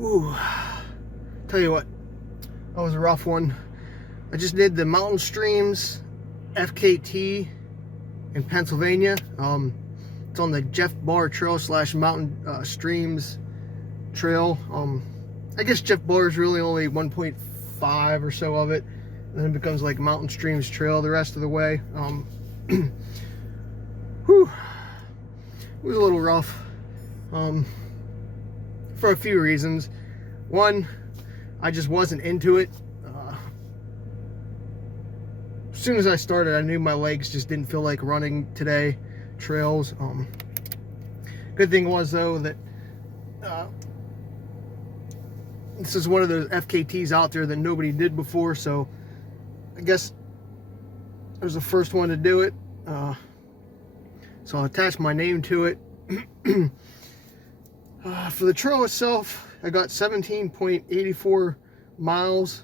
Ooh, tell you what, that was a rough one. I just did the Mountain Streams FKT in Pennsylvania. It's on the Jeff Barr Trail / Mountain Streams Trail. I guess Jeff Barr is really only 1.5 or so of it, and then it becomes like Mountain Streams Trail the rest of the way. Whew, it was a little rough for a few reasons. One, I just wasn't into it. As soon as I started, I knew my legs just didn't feel like running today trails. Good thing was though that this is one of those FKTs out there that nobody did before, so I guess I was the first one to do it. So I'll attach my name to it. For the trail itself, I got 17.84 miles,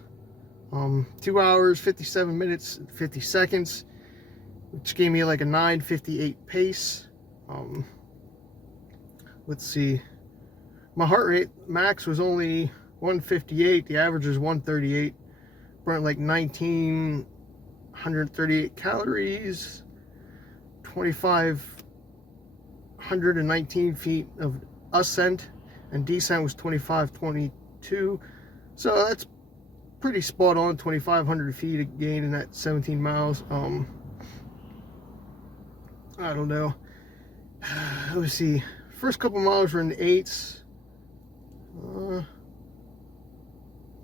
2 hours, 57 minutes, 50 seconds, which gave me like a 9:58 pace. Let's see, my heart rate max was only 158, the average was 138, burnt like 1,938 calories, 2,519 feet of ascent, and descent was 2,522, so that's pretty spot on. 2,500 feet of gain in that 17 miles. I don't know, let's see, first couple miles were in the 8s,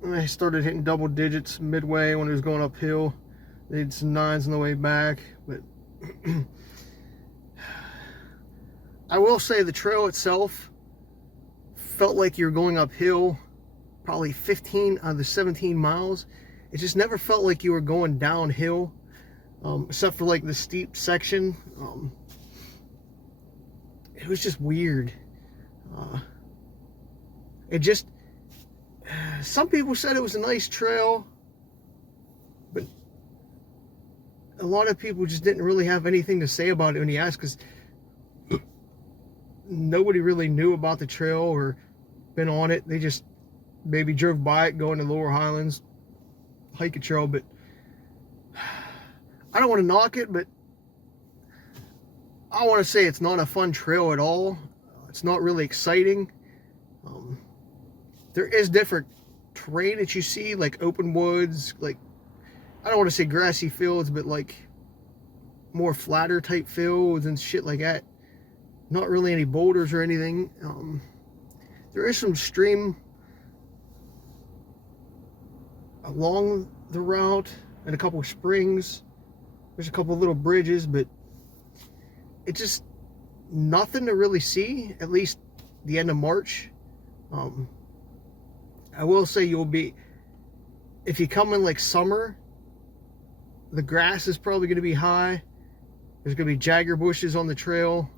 and I started hitting double digits midway when it was going uphill. They did some 9s on the way back, but I will say the trail itself felt like you were going uphill probably 15 out of the 17 miles. It just never felt like you were going downhill, except for like the steep section. It was just weird. Some people said it was a nice trail, but a lot of people just didn't really have anything to say about it when you asked, because nobody really knew about the trail or been on it. They just maybe drove by it going to Lower Highlands, hike a trail. But I don't want to knock it, but I want to say it's not a fun trail at all. It's not really exciting. There is different terrain that you see, like open woods, like, I don't want to say grassy fields, but like more flatter type fields and shit like that. Not really any boulders or anything. There is some stream along the route and a couple of springs. There's a couple of little bridges, but it's just nothing to really see, at least the end of March. I will say if you come in like summer, the grass is probably going to be high. There's going to be jagger bushes on the trail.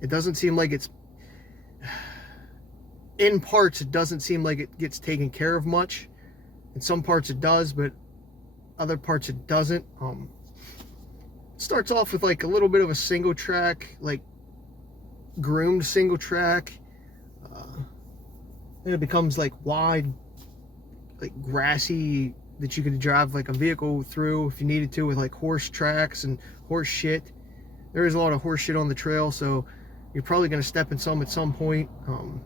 It doesn't seem like it's, in parts, it doesn't seem like it gets taken care of much. In some parts it does, but other parts it doesn't. It starts off with like a little bit of a single track, like groomed single track. Then it becomes like wide, like grassy, that you could drive like a vehicle through if you needed to, with like horse tracks and horse shit. There is a lot of horse shit on the trail, so you're probably going to step in some at some point. Then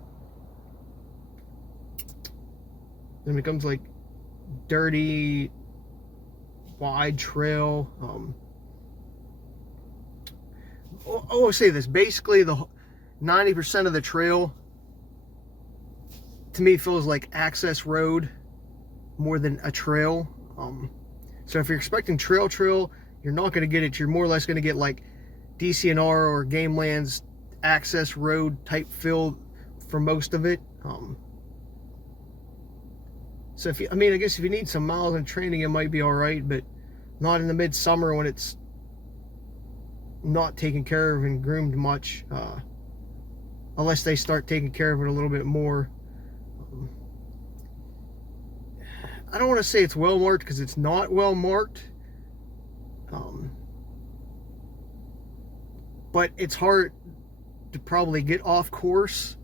it becomes like dirty, wide trail. I always say this, basically the 90% of the trail to me feels like access road more than a trail. So if you're expecting trail, you're not going to get it. You're more or less going to get like DCNR or Game Lands access road type feel for most of it. So I guess if you need some miles in training, it might be all right, but not in the midsummer when it's not taken care of and groomed much, unless they start taking care of it a little bit more. I don't want to say it's well marked, because it's not well marked, but it's hard to probably get off course.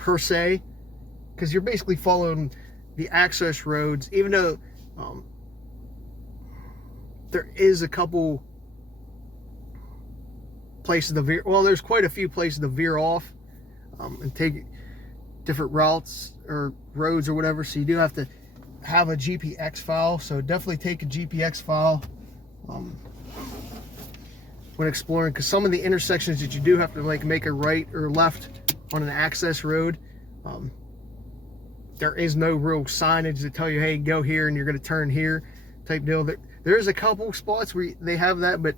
per se, because you're basically following the access roads, even though there is a couple places to veer. Well, there's quite a few places to veer off and take different routes or roads or whatever. So you do have to have a GPX file. So definitely take a GPX file when exploring, because some of the intersections that you do have to like make a right or left on an access road, there is no real signage to tell you, hey, go here and you're going to turn here type deal. There is a couple spots where they have that, but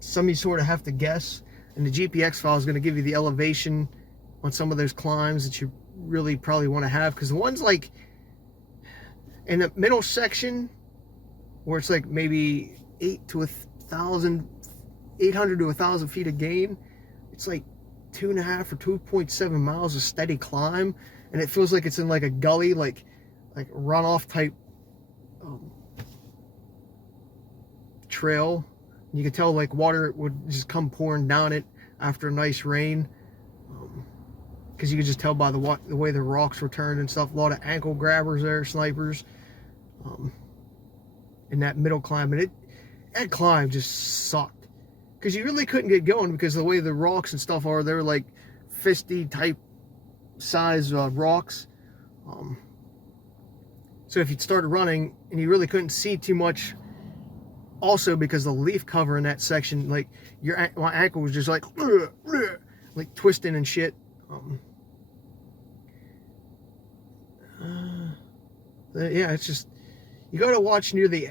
some you sort of have to guess, and the GPX file is going to give you the elevation on some of those climbs that you really probably want to have, because the ones like in the middle section where it's like maybe 800 to 1,000 feet of gain, it's like 2.5 or 2.7 miles of steady climb, and it feels like it's in like a gully, like runoff type trail. You can tell like water would just come pouring down it after a nice rain, because you could just tell by the way the rocks were turned and stuff. A lot of ankle grabbers there, snipers, in that middle climb. And that climb just sucked, because you really couldn't get going because of the way the rocks and stuff are. They're like fisty type size rocks. So if you started running and you really couldn't see too much, also because the leaf cover in that section, like my ankle was just like twisting and shit. Yeah, it's just, you got to watch near the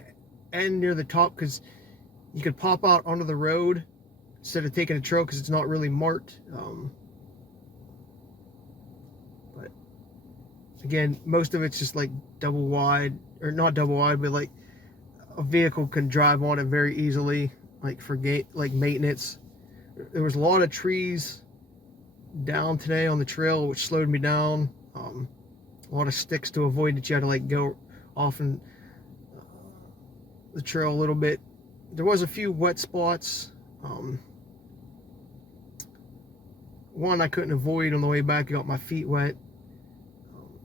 end, near the top, because you could pop out onto the road instead of taking a trail, because it's not really marked. But again, most of it's just like double wide, or not double wide, but like a vehicle can drive on it very easily, like for maintenance. There was a lot of trees down today on the trail, which slowed me down. A lot of sticks to avoid, that you had to like go off in the trail a little bit. There was a few wet spots. One I couldn't avoid on the way back, I got my feet wet.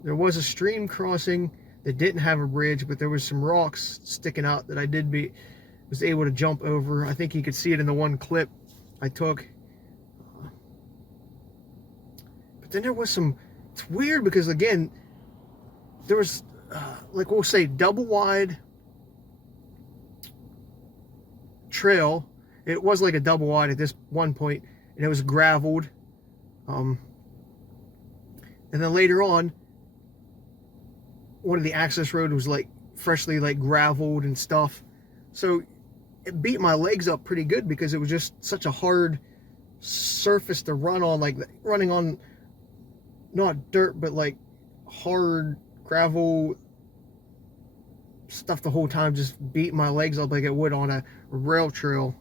There was a stream crossing that didn't have a bridge, but there was some rocks sticking out that I was able to jump over. I think you could see it in the one clip I took. But then there was some, it's weird because again, there was like we'll say double wide trail. It was like a double wide at this one point, and it was graveled. And then later on, one of the access road was like freshly like graveled and stuff. So it beat my legs up pretty good, because it was just such a hard surface to run on, like running on not dirt, but like hard gravel stuff the whole time, just beat my legs up like it would on a rail trail.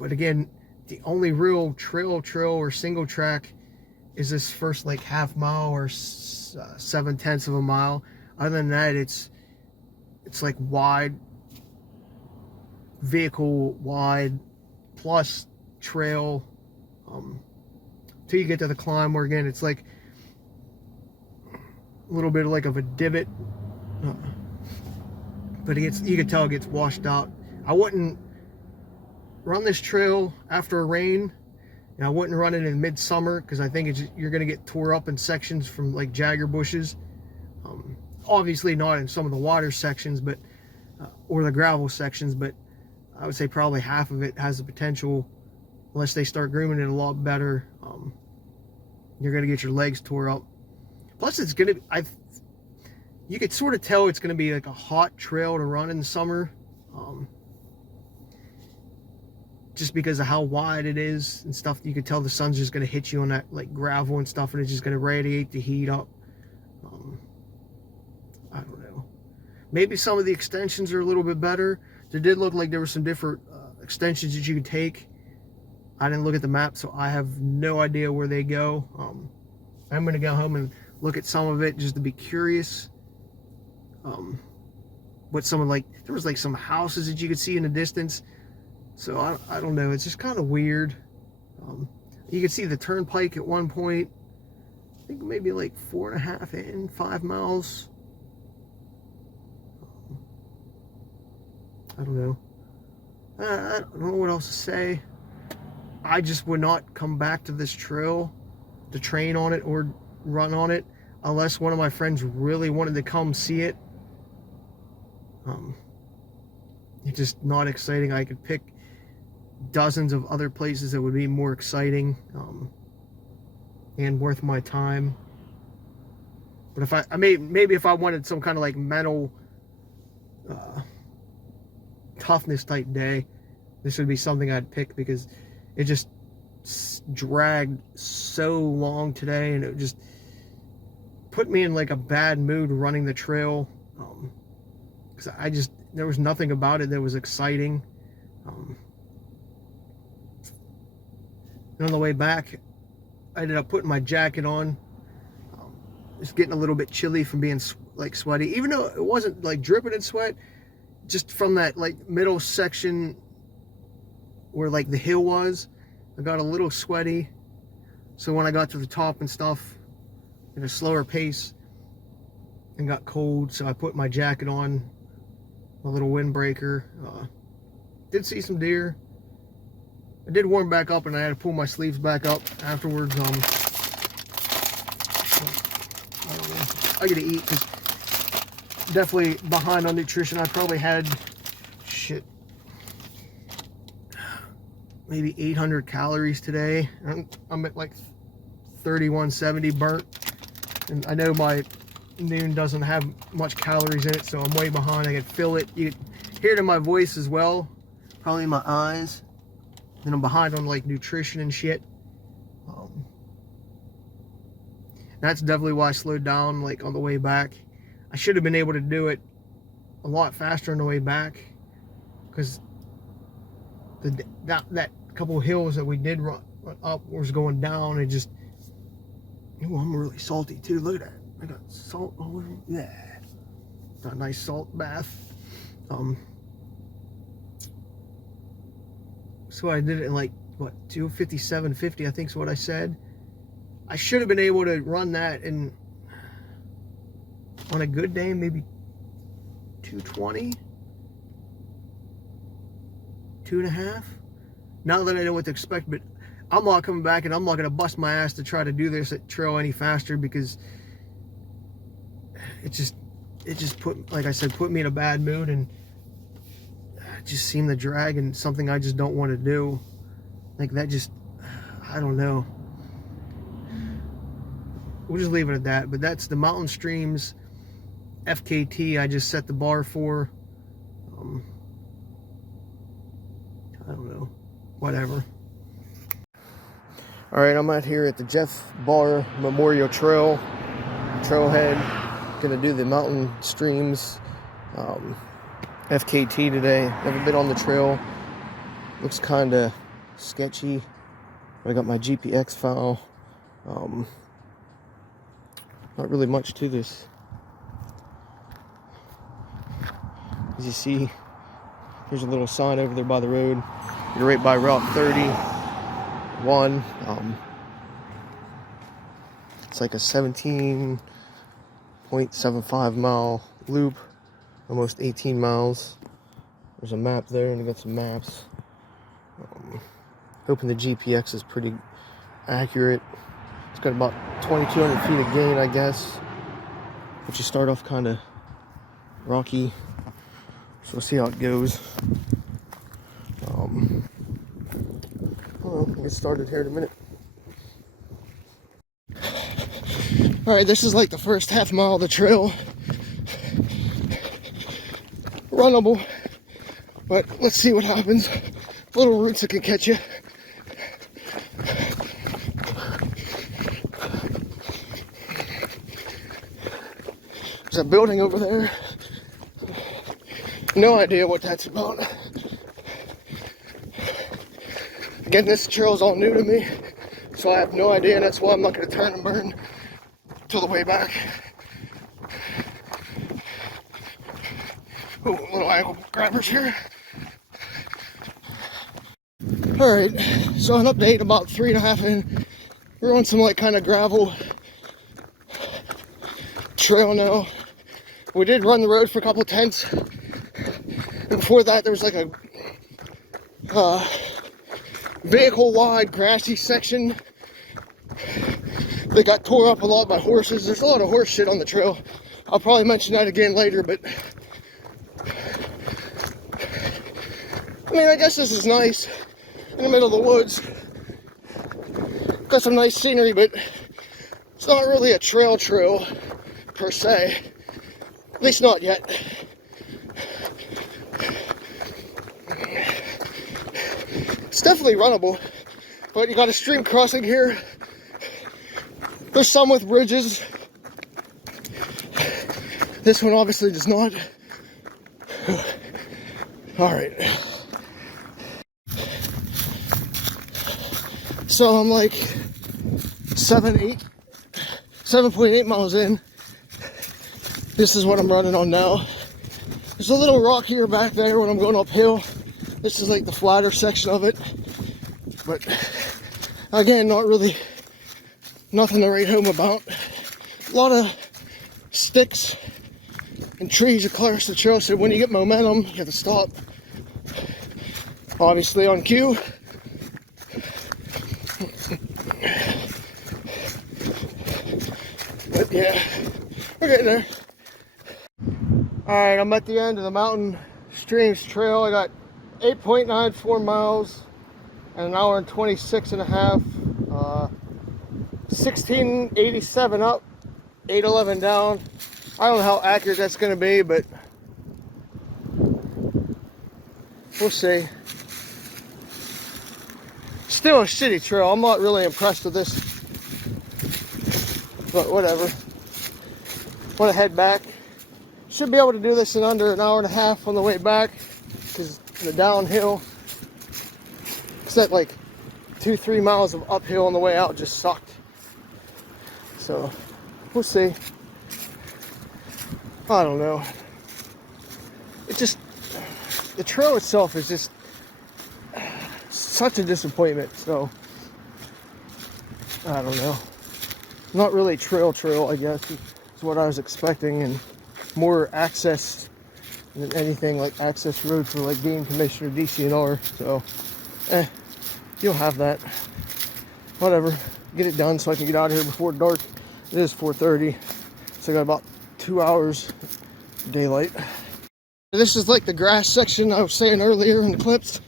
But again, the only real trail or single track is this first like half mile or 7/10 of a mile. Other than that, it's like wide, vehicle wide plus trail, till you get to the climb, where again it's like a little bit like of a divot, but you can tell it gets washed out. I wouldn't run this trail after a rain, and I wouldn't run it in midsummer, because I think you're going to get tore up in sections from like jagger bushes. Obviously not in some of the water sections, but or the gravel sections, but I would say probably half of it has the potential, unless they start grooming it a lot better, you're going to get your legs tore up. Plus it's going to, you could sort of tell it's going to be like a hot trail to run in the summer, just because of how wide it is and stuff. You could tell the sun's just going to hit you on that like gravel and stuff, and it's just going to radiate the heat up. I don't know. Maybe some of the extensions are a little bit better. There did look like there were some different extensions that you could take. I didn't look at the map, so I have no idea where they go. I'm going to go home and look at some of it just to be curious. What someone like, there was like some houses that you could see in the distance. So I don't know. It's just kind of weird. You can see the turnpike at one point. I think maybe like 4.5 in, 5 miles. I don't know. I don't know what else to say. I just would not come back to this trail to train on it or run on it unless one of my friends really wanted to come see it. It's just not exciting. I could pick dozens of other places that would be more exciting and worth my time. But if maybe if I wanted some kind of like mental toughness type day, this would be something I'd pick, because it just dragged so long today, and it just put me in like a bad mood running the trail, because there was nothing about it that was exciting. And on the way back, I ended up putting my jacket on. Just getting a little bit chilly from being like sweaty, even though it wasn't like dripping in sweat, just from that like middle section where like the hill was, I got a little sweaty. So when I got to the top and stuff at a slower pace and got cold, so I put my jacket on, a little windbreaker. Did see some deer. I did warm back up, and I had to pull my sleeves back up afterwards. I don't know. I gotta eat, because definitely behind on nutrition. I probably had maybe 800 calories today. I'm at like 3170 burnt, and I know my noon doesn't have much calories in it, so I'm way behind. I can feel it. You can hear it in my voice as well, probably in my eyes. And I'm behind on like nutrition and shit. That's definitely why I slowed down like on the way back. I should have been able to do it a lot faster on the way back, because that couple of hills that we did run up was going down. And just, ooh, I'm really salty too. Look at that. I got salt all over. Yeah, got a nice salt bath. So I did it in like what, 2:57:50, I think is what I said. I should have been able to run that in, on a good day, maybe 2:20, 2.5. Now that I know what to expect, but I'm not coming back, and I'm not going to bust my ass to try to do this trail any faster, because it just put, like I said, put me in a bad mood, and it just seemed to drag, and something I just don't want to do. Like that just, I don't know. We'll just leave it at that. But that's the Mountain Streams FKT I just set the bar for. I don't know. Whatever. Alright, I'm out here at the Jeff Barr Memorial Trailhead. Gonna do the Mountain Streams FKT today. Never been on the trail. Looks kinda sketchy. I got my GPX file. Not really much to this. As you see, here's a little sign over there by the road. You're right by Route 31. It's like a 17.75 mile loop, almost 18 miles. There's a map there, and I got some maps. Hoping the GPX is pretty accurate. It's got about 2,200 feet of gain, I guess. But you start off kind of rocky, so we'll see how it goes. We'll get started here in a minute. Alright, this is like the first half mile of the trail. Runnable, but let's see what happens. Little roots that can catch you. There's a building over there. No idea what that's about. Again, this trail is all new to me, so I have no idea, and that's why I'm not going to turn and burn till the way back. Ooh, little ankle grabbers here. Alright, so an update about 3.5 in. We're on some like kind of gravel trail now. We did run the road for a couple of tenths. And before that there was like a vehicle wide grassy section that got tore up a lot by horses. There's a lot of horse shit on the trail. I'll probably mention that again later, but I mean, I guess this is nice in the middle of the woods. Got some nice scenery, but it's not really a trail per se. At least not yet. It's definitely runnable, but you got a stream crossing here. There's some with bridges. This one obviously does not. Alright. So I'm like 7.8 miles in. This is what I'm running on now. There's a little rock here back there when I'm going uphill. This is like the flatter section of it. But again, not really nothing to write home about. A lot of sticks and trees across the trail, so when you get momentum, you have to stop. Obviously on cue. But yeah, we're getting there. Alright, I'm at the end of the Mountain Streams Trail. I got 8.94 miles and an hour and 26.5. 1687 up, 811 down. I don't know how accurate that's going to be, but we'll see. Still a shitty trail. I'm not really impressed with this, but whatever. Want to head back. Should be able to do this in under an hour and a half on the way back, because the downhill, except like 2-3 miles of uphill on the way out just sucked. So we'll see. I don't know. It just, the trail itself is just such a disappointment. So I don't know. Not really trail, I guess, is what I was expecting, and more access than anything, like access road for like game commission or DCNR. So you'll have that. Whatever. Get it done so I can get out of here before dark. It is 4:30, so I got about 2 hours daylight. This is like the grass section I was saying earlier in the clips.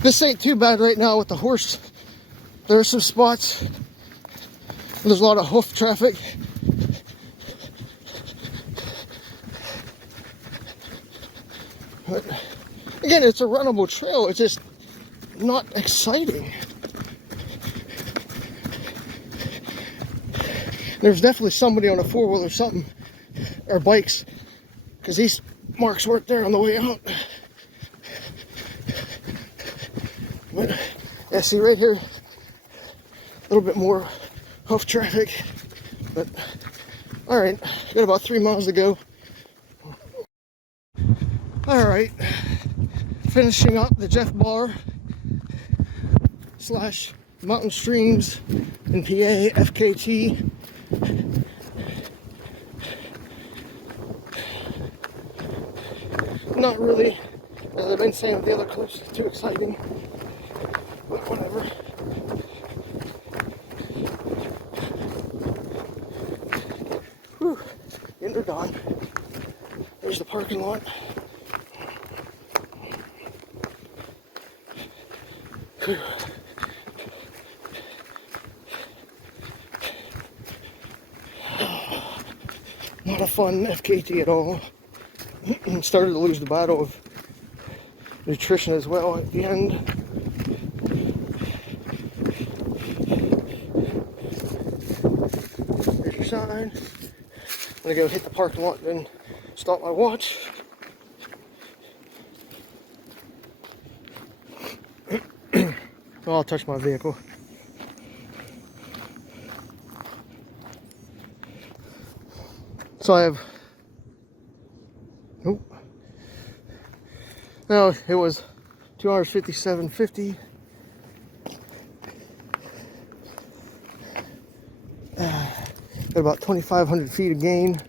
This ain't too bad right now with the horse. There are some spots where there's a lot of hoof traffic. But again, it's a runnable trail. It's just not exciting. There's definitely somebody on a four-wheel or something, or bikes, because these marks weren't there on the way out. But yeah, see right here, a little bit more hoof traffic. But all right, got about 3 miles to go. All right, finishing up the Jeff Bar / Mountain Streams in PA FKT. Not really, as I've been saying with the other clips, too exciting, but whatever. Whew, getting done. There's the parking lot. Whew. Not a fun FKT at all. Started to lose the battle of nutrition as well at the end. There's your sign. I'm gonna go hit the parking lot and then stop my watch. Well, I'll touch my vehicle. So I have, oh, no, it was 257.50. Got about 2,500 feet of gain.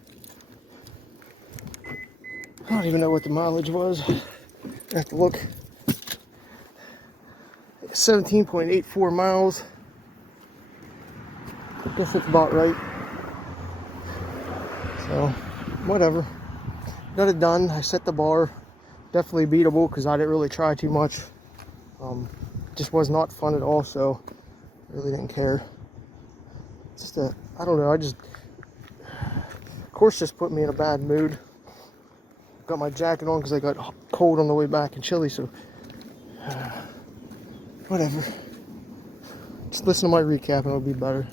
I don't even know what the mileage was. I have to look. 17.84 miles. I guess that's about right. So, whatever. Got it done. I set the bar. Definitely beatable because I didn't really try too much. Just was not fun at all, so I really didn't care. Just I don't know, of course just put me in a bad mood. Got my jacket on because I got cold on the way back and chilly, so whatever. Just listen to my recap and it'll be better.